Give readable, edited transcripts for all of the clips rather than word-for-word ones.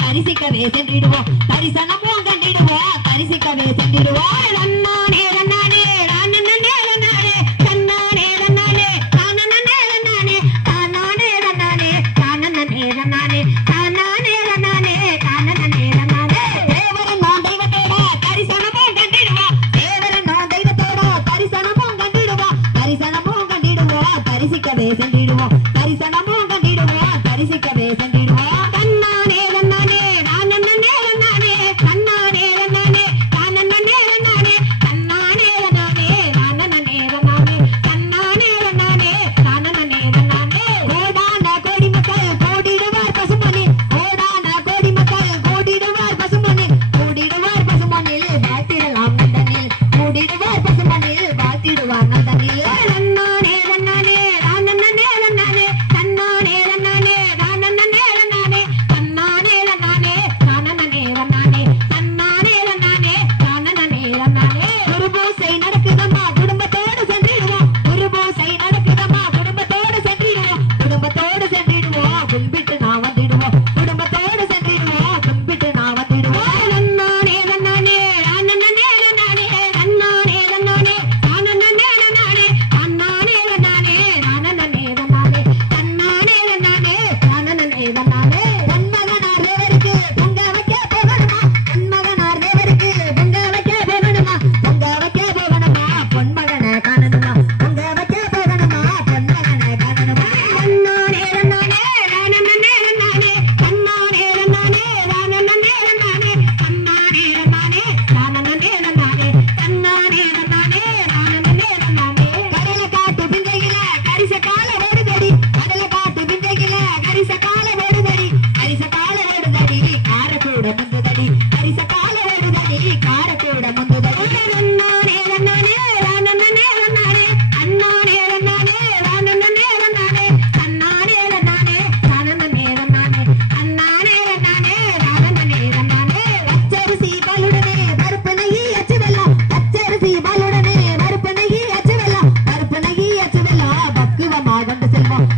தரிசிக்கவே சென்றிடுவோம் தரிசனமும் கண்டிடுவோம் தரிசிக்கவே சென்றிடுவோம் ரன்னானே ரன்னானே ரானனனே ரன்னானே தன்னானே ரன்னானே தானனனே ரன்னானே தானானே ரன்னானே தானனனே ரன்னானே தானானே ரன்னானே தானனனே ரன்னானே தேவரன் நான் தெய்வத்தோட தரிசனமும் கண்டிடுவோம் தேவரன் நான் தெய்வத்தோட தரிசனமும் கண்டிடுவோம் தரிசனமும் கண்டிடுவோம் தரிசிக்கவே சென்றிடுவோம் தரிசனமும் கண்டிடுவோம் தரிசிக்கவே சென்றிடுவோம்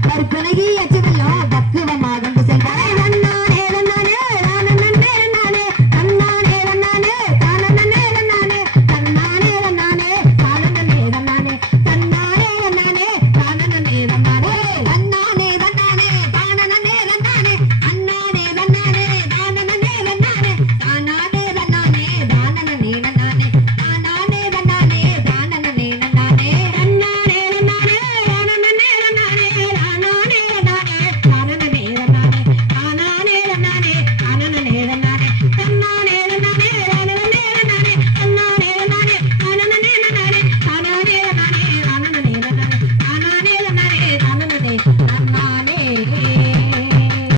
கற்பனையே